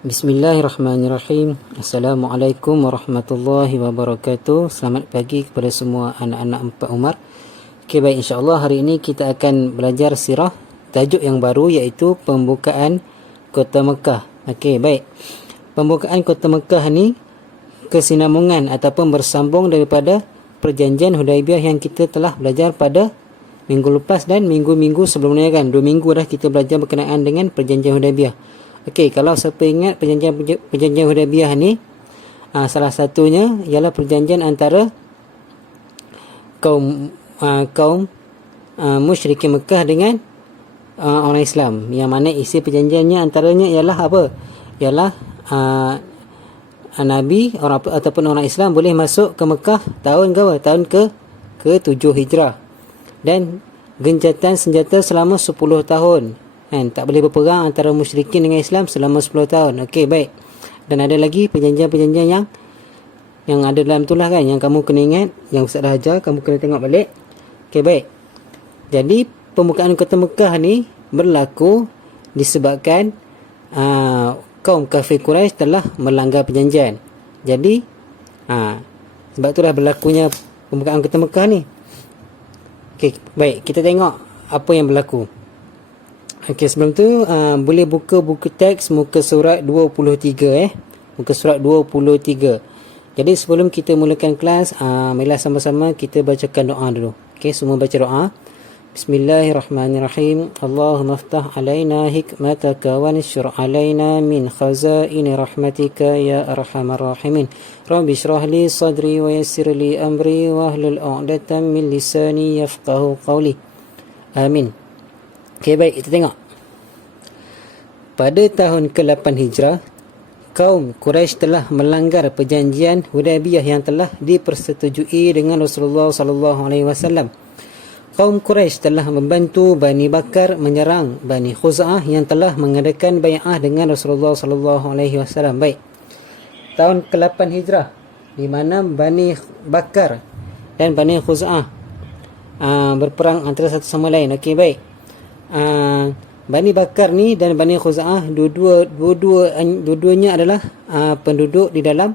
Bismillahirrahmanirrahim. Assalamualaikum warahmatullahi wabarakatuh. Selamat pagi kepada semua anak-anak Empat Umar. Okey, baik, insya-Allah hari ini kita akan belajar sirah, tajuk yang baru iaitu pembukaan Kota Mekah. Okey, baik. Pembukaan Kota Mekah ni kesinambungan ataupun bersambung daripada perjanjian Hudaibiyah yang kita telah belajar pada minggu lepas dan minggu-minggu sebelumnya kan. 2 minggu dah kita belajar berkenaan dengan perjanjian Hudaibiyah. Okey, kalau siapa ingat perjanjian Hudaibiyah ni, salah satunya ialah perjanjian antara kaum musyrikin Mekah dengan orang Islam, yang mana isi perjanjiannya antaranya ialah apa? Ialah Nabi ataupun orang Islam boleh masuk ke Mekah tahun ke apa? Tahun ke-7 Hijrah, dan gencatan senjata selama 10 tahun. Tak boleh berperang antara musyrikin dengan Islam selama 10 tahun. Okey, baik. Dan ada lagi perjanjian-perjanjian yang ada dalam tu lah kan, yang kamu kena ingat, yang Ustaz dah ajar, kamu kena tengok balik. Okey, baik. Jadi pembukaan Kota Mekah ni berlaku disebabkan kaum kafir Quraisy telah melanggar perjanjian. Jadi sebab itulah berlakunya pembukaan Kota Mekah ni. Okey, baik, kita tengok apa yang berlaku. Okey, sebelum tu boleh buka buku teks muka surat 23 muka surat 23. Jadi sebelum kita mulakan kelas, marilah sama-sama kita bacakan doa dulu. Okey, semua baca doa. Bismillahirrahmanirrahim. Allahumma aftah alaina hikmataka wa nashur alaina min khazaini rahmatika ya arhamar rahimin. Rabbi shrah li sadri wa yassir li amri wa hlul 'uqdatam min lisani yafqahu qawli. Amin. Okey, baik, kita tengok. Pada tahun ke-8 Hijrah, kaum Quraisy telah melanggar perjanjian Hudaibiyah yang telah dipersetujui dengan Rasulullah sallallahu alaihi wasallam. Kaum Quraisy telah membantu Bani Bakar menyerang Bani Khuza'ah yang telah mengadakan bai'ah dengan Rasulullah sallallahu alaihi wasallam. Baik. Tahun ke-8 Hijrah, di mana Bani Bakar dan Bani Khuza'ah berperang antara satu sama lain. Okey, baik. Bani Bakar ni dan Bani Khuza'ah dua-duanya adalah penduduk di dalam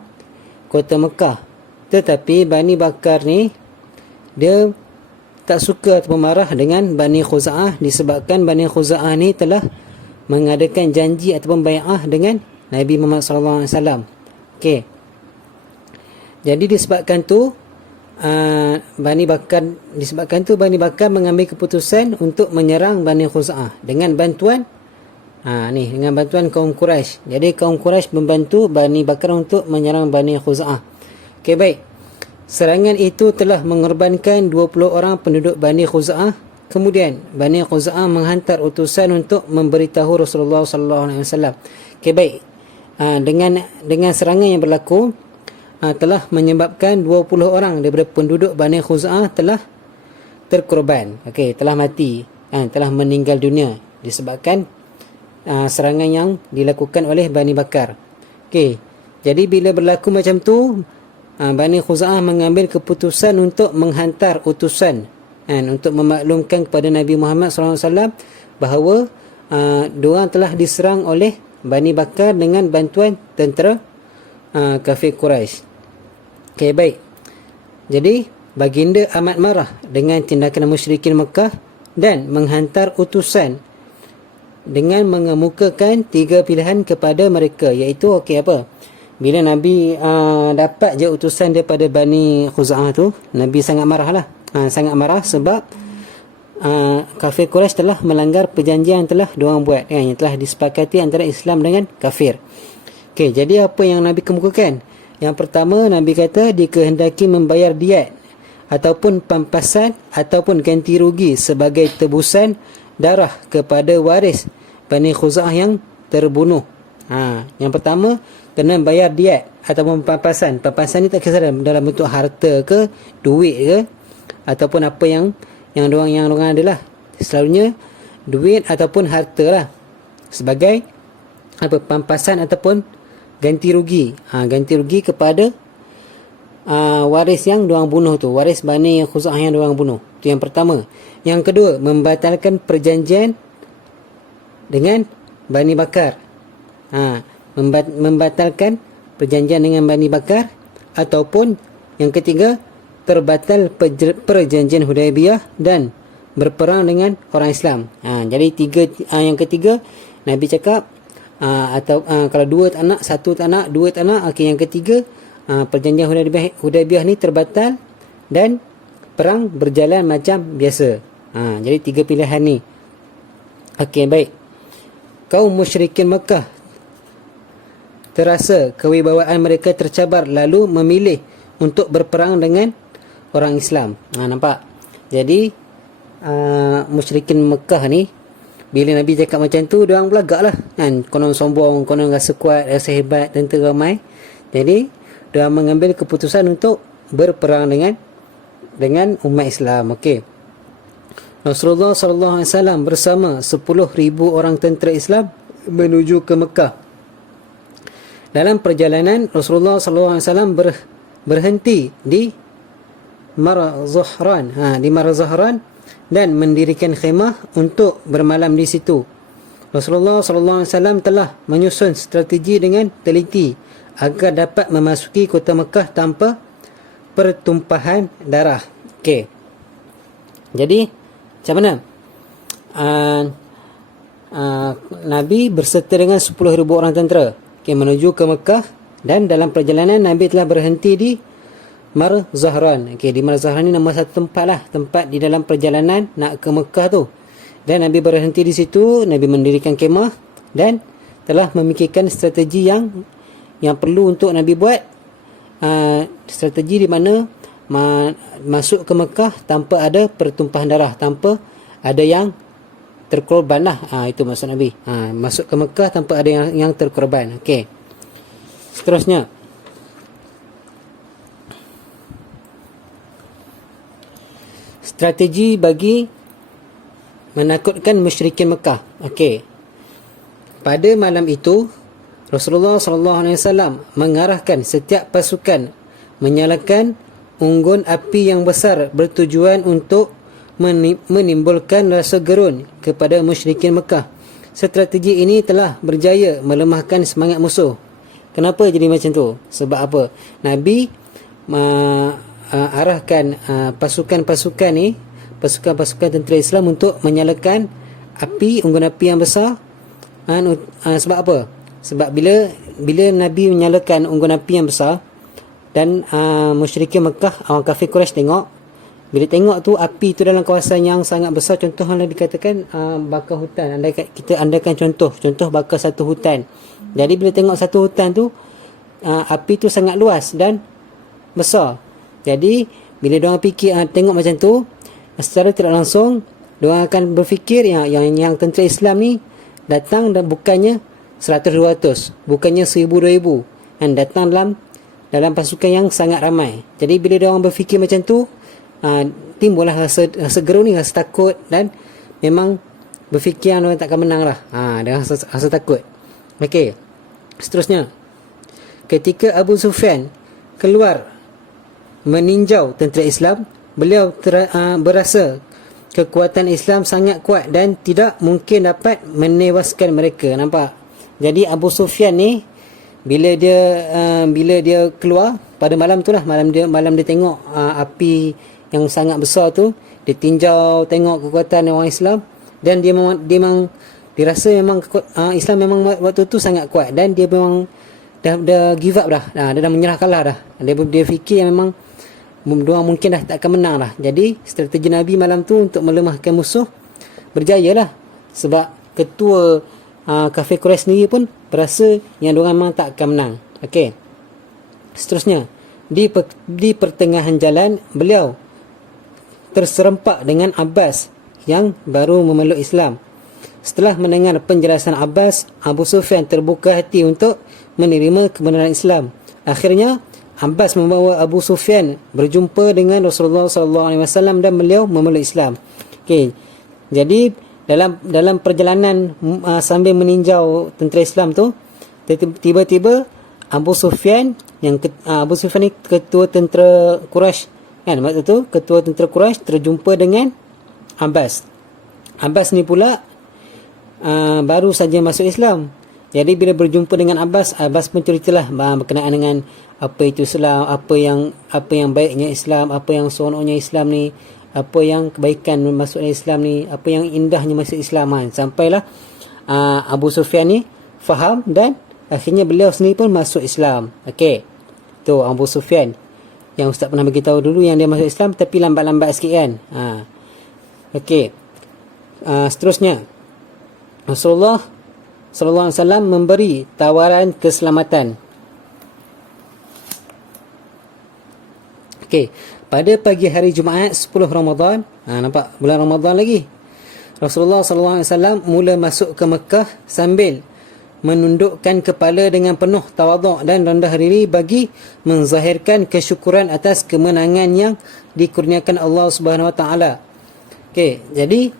Kota Mekah. Tetapi Bani Bakar ni dia tak suka atau marah dengan Bani Khuza'ah disebabkan Bani Khuza'ah ni telah mengadakan janji ataupun bai'ah dengan Nabi Muhammad sallallahu alaihi wasallam. Okey. Jadi disebabkan tu Bani Bakar mengambil keputusan untuk menyerang Bani Khuza'ah dengan bantuan dengan bantuan kaum Quraisy. Jadi kaum Quraisy membantu Bani Bakar untuk menyerang Bani Khuza'ah. Okey, baik. Serangan itu telah mengorbankan 20 orang penduduk Bani Khuza'ah. Kemudian Bani Khuza'ah menghantar utusan untuk memberitahu Rasulullah sallallahu alaihi wasallam. Okey, baik. Dengan serangan yang berlaku telah menyebabkan 20 orang daripada penduduk Bani Khuza'ah telah terkorban. Okey, telah mati, telah meninggal dunia disebabkan serangan yang dilakukan oleh Bani Bakar. Okey, jadi bila berlaku macam tu, Bani Khuza'ah mengambil keputusan untuk menghantar utusan untuk memaklumkan kepada Nabi Muhammad SAW bahawa diorang telah diserang oleh Bani Bakar dengan bantuan tentera kafir Quraisy. Okey, baik. Jadi baginda amat marah dengan tindakan musyrikin Mekah dan menghantar utusan dengan mengemukakan 3 pilihan kepada mereka, iaitu okey apa? Bila Nabi dapat je utusan daripada Bani Khuza'ah tu, Nabi sangat marah lah. Sangat marah sebab kafir Quraisy telah melanggar perjanjian yang telah diorang buat, yang telah disepakati antara Islam dengan kafir. Okey, jadi apa yang Nabi kemukakan? Yang pertama, Nabi kata dikehendaki membayar diat ataupun pampasan ataupun ganti rugi sebagai tebusan darah kepada waris Bani Khuza'ah yang terbunuh. Yang pertama, kena bayar diat ataupun pampasan. Pampasan ni tak kisah dalam bentuk harta ke, duit ke, ataupun apa yang diorang adalah. Selalunya duit ataupun harta lah sebagai pampasan ataupun ganti rugi. Ganti rugi kepada waris yang diorang bunuh tu, waris Bani Khuza'ah yang diorang bunuh. Itu yang pertama. Yang kedua, membatalkan perjanjian dengan Bani Bakar. membatalkan perjanjian dengan Bani Bakar, ataupun yang ketiga, terbatal perjanjian Hudaibiyah dan berperang dengan orang Islam. Jadi yang ketiga Nabi cakap kalau dua tak nak, satu tak nak, dua tak nak, okey, yang ketiga perjanjian Hudaibiyah ni terbatal dan perang berjalan macam biasa. Jadi tiga pilihan ni. Okey, baik. Kaum musyrikin Mekah terasa kewibawaan mereka tercabar, lalu memilih untuk berperang dengan orang Islam. Nampak? Jadi musyrikin Mekah ni, bila Nabi cakap macam tu, diorang belagak lah kan, konon sombong, konon rasa kuat, rasa hebat, tentera ramai. Jadi diorang mengambil keputusan untuk berperang dengan umat Islam. Okey, Rasulullah SAW bersama 10,000 orang tentera Islam menuju ke Mekah. Dalam perjalanan, Rasulullah SAW berhenti di Marah Zahran dan mendirikan khemah untuk bermalam di situ. Rasulullah SAW telah menyusun strategi dengan teliti agar dapat memasuki kota Mekah tanpa pertumpahan darah. Okey, jadi macam mana? Nabi berserta dengan 10,000 orang tentera menuju ke Mekah, dan dalam perjalanan Nabi telah berhenti di Mar Zahran. Di Mar Zahran ni nama satu tempat lah, tempat di dalam perjalanan nak ke Mekah tu. Dan Nabi berhenti di situ, Nabi mendirikan kemah dan telah memikirkan strategi yang perlu untuk Nabi buat. Strategi di mana masuk ke Mekah tanpa ada pertumpahan darah, tanpa ada yang terkorban lah. Itu maksud Nabi. Masuk ke Mekah tanpa ada yang terkorban. Okey, seterusnya, strategi bagi menakutkan musyrikin Mekah. Okey, pada malam itu Rasulullah SAW mengarahkan setiap pasukan menyalakan unggun api yang besar bertujuan untuk menimbulkan rasa gerun kepada musyrikin Mekah. Strategi ini telah berjaya melemahkan semangat musuh. Kenapa jadi macam tu? Sebab apa? Nabi arahkan pasukan-pasukan ni, pasukan-pasukan tentera Islam untuk menyalakan unggun api yang besar. Sebab apa? Sebab bila Nabi menyalakan unggun api yang besar, dan musyrikin Mekah, orang kafir Quraisy tengok, bila tengok tu api tu dalam kawasan yang sangat besar, contohnya dikatakan bakar hutan, kita andaikan contoh bakar satu hutan. Jadi bila tengok satu hutan tu, api tu sangat luas dan besar. Jadi bila diorang fikir tengok macam tu, secara tidak langsung diorang akan berfikir yang tentera Islam ni datang dan bukannya 100-200, bukannya 1,000-2,000, dan datang dalam pasukan yang sangat ramai. Jadi bila diorang berfikir macam tu, timbullah rasa gerun ni, rasa takut, dan memang berfikir diorang takkan menang lah. Dia rasa takut. Okey, seterusnya, ketika Abu Sufyan keluar meninjau tentera Islam, beliau berasa kekuatan Islam sangat kuat dan tidak mungkin dapat menewaskan mereka. Nampak? Jadi Abu Sufyan ni bila dia keluar pada malam tu lah, malam dia tengok api yang sangat besar tu, dia tinjau tengok kekuatan orang Islam, dan dia memang dirasa memang Islam memang waktu tu sangat kuat, dan dia memang dah give up dah. Dia dah menyerah kalah dah. Dia fikir yang memang diorang mungkin dah tak akan menang dah. Jadi strategi Nabi malam tu untuk melemahkan musuh berjaya lah, sebab ketua kafir Quraisy sendiri pun berasa yang diorang memang tak akan menang. Okey, seterusnya, di pertengahan jalan beliau terserempak dengan Abbas yang baru memeluk Islam. Setelah mendengar penjelasan Abbas, Abu Sufyan terbuka hati untuk menerima kebenaran Islam. Akhirnya Abbas membawa Abu Sufyan berjumpa dengan Rasulullah SAW dan beliau memeluk Islam. Okey, jadi dalam perjalanan sambil meninjau tentera Islam tu, tiba-tiba Abu Sufyan ni ketua tentera Quraisy kan, waktu tu ketua tentera Quraisy terjumpa dengan Abbas. Abbas ni pula baru saja masuk Islam. Jadi bila berjumpa dengan Abbas, Abbas pun ceritalah berkenaan dengan apa itu Islam, apa yang baiknya Islam, apa yang seronoknya Islam ni, apa yang kebaikan masuknya Islam ni, apa yang indahnya masuk Islam. Sampailah Abu Sufyan ni faham dan akhirnya beliau sendiri pun masuk Islam. Okey. Tu Abu Sufyan yang Ustaz pernah beritahu dulu yang dia masuk Islam tapi lambat-lambat sikit kan. Okey. Seterusnya Rasulullah sallallahu alaihi wasallam memberi tawaran keselamatan. Okey, pada pagi hari Jumaat 10 Ramadan, nampak bulan Ramadan lagi. Rasulullah sallallahu alaihi wasallam mula masuk ke Mekah sambil menundukkan kepala dengan penuh tawaduk dan rendah diri bagi menzahirkan kesyukuran atas kemenangan yang dikurniakan Allah Subhanahu Wa Taala. Okey, jadi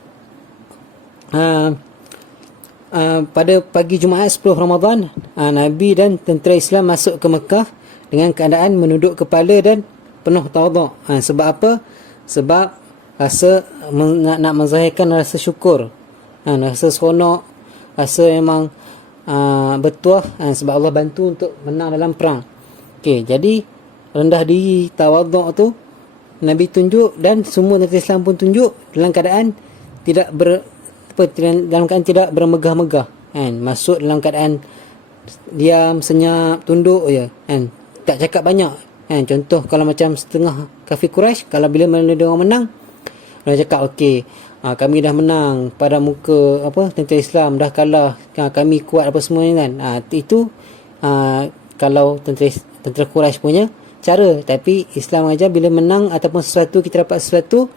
pada pagi Jumaat 10 Ramadan, Nabi dan tentera Islam masuk ke Mekah dengan keadaan menunduk kepala dan penuh tawaduk. Sebab apa? Sebab rasa nak menzahirkan rasa syukur, rasa seronok, rasa memang bertuah sebab Allah bantu untuk menang dalam perang. Okey, jadi rendah diri, tawaduk tu Nabi tunjuk dan semua tentera Islam pun tunjuk dalam keadaan tidak bermegah-megah kan, masuk dalam keadaan diam, senyap, tunduk je kan, tak cakap banyak kan. Contoh kalau macam setengah kafir Quraisy, kalau bila mana dia orang menang, dia cakap okey, kami dah menang pada muka tentera Islam dah kalah, kami kuat apa semuanya kan. Itu kalau tentera Quraisy punya cara. Tapi Islam ajar bila menang ataupun sesuatu, kita dapat sesuatu,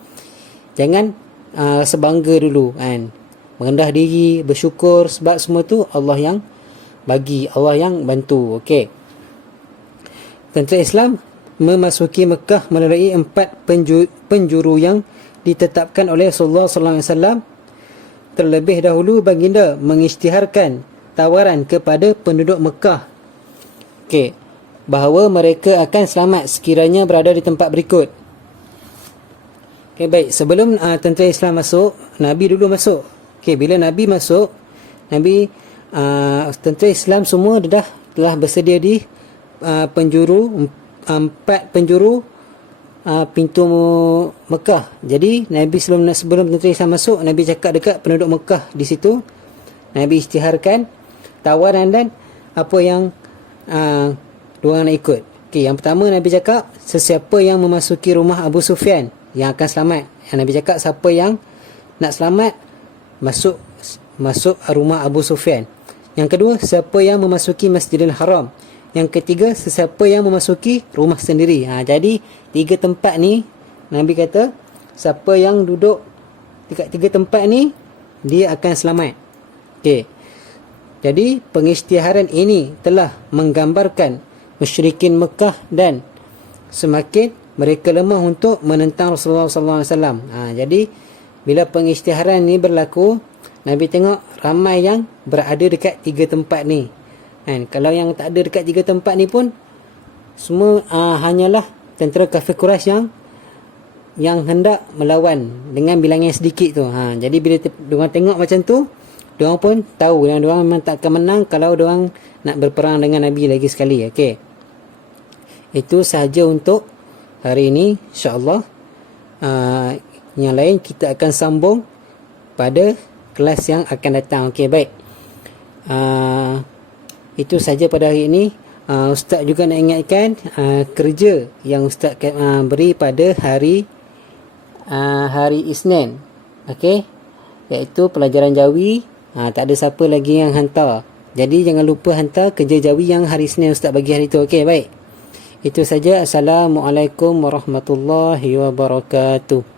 jangan rasa bangga dulu kan, merendah diri, bersyukur sebab semua tu Allah yang bagi, Allah yang bantu. Okey, tentera Islam memasuki Mekah melalui 4 penjuru yang ditetapkan oleh Rasulullah sallallahu alaihi wasallam. Terlebih dahulu baginda mengisytiharkan tawaran kepada penduduk Mekah, okey, bahawa mereka akan selamat sekiranya berada di tempat berikut. Okey, baik, sebelum tentera Islam masuk, Nabi dulu masuk. Okey, bila Nabi masuk, tentera Islam semua telah bersedia di penjuru 4 penjuru pintu Mekah. Jadi Nabi sebelum tentera Islam masuk, Nabi cakap dekat penduduk Mekah di situ. Nabi isytiharkan tawaran dan apa yang diorang nak ikut. Okey, yang pertama Nabi cakap, sesiapa yang memasuki rumah Abu Sufyan yang akan selamat. Nabi cakap siapa yang nak selamat masuk rumah Abu Sufyan. Yang kedua, siapa yang memasuki Masjidil Haram. Yang ketiga, sesiapa yang memasuki rumah sendiri. Jadi 3 tempat ni Nabi kata siapa yang duduk dekat 3 tempat ni dia akan selamat. Okey. Jadi pengisytiharan ini telah menggambarkan musyrikin Mekah dan semakin mereka lemah untuk menentang Rasulullah sallallahu alaihi wasallam. Jadi bila pengisytiharan ni berlaku, Nabi tengok ramai yang berada dekat 3 tempat ni. Kalau yang tak ada dekat 3 tempat ni pun semua hanyalah tentera kafir Quraisy yang hendak melawan dengan bilangan sedikit tu. Jadi bila diorang tengok macam tu, diorang pun tahu yang diorang memang tak akan menang kalau diorang nak berperang dengan Nabi lagi sekali. Okey. Itu sahaja untuk hari ini, insya-Allah. Yang lain kita akan sambung pada kelas yang akan datang. Okey, baik. Itu saja pada hari ini. Ustaz juga nak ingatkan kerja yang Ustaz beri pada hari Isnin. Okey, iaitu pelajaran Jawi. Tak ada siapa lagi yang hantar. Jadi jangan lupa hantar kerja Jawi yang hari Isnin Ustaz bagi hari itu. Okey, baik. Itu saja. Assalamualaikum warahmatullahi wabarakatuh.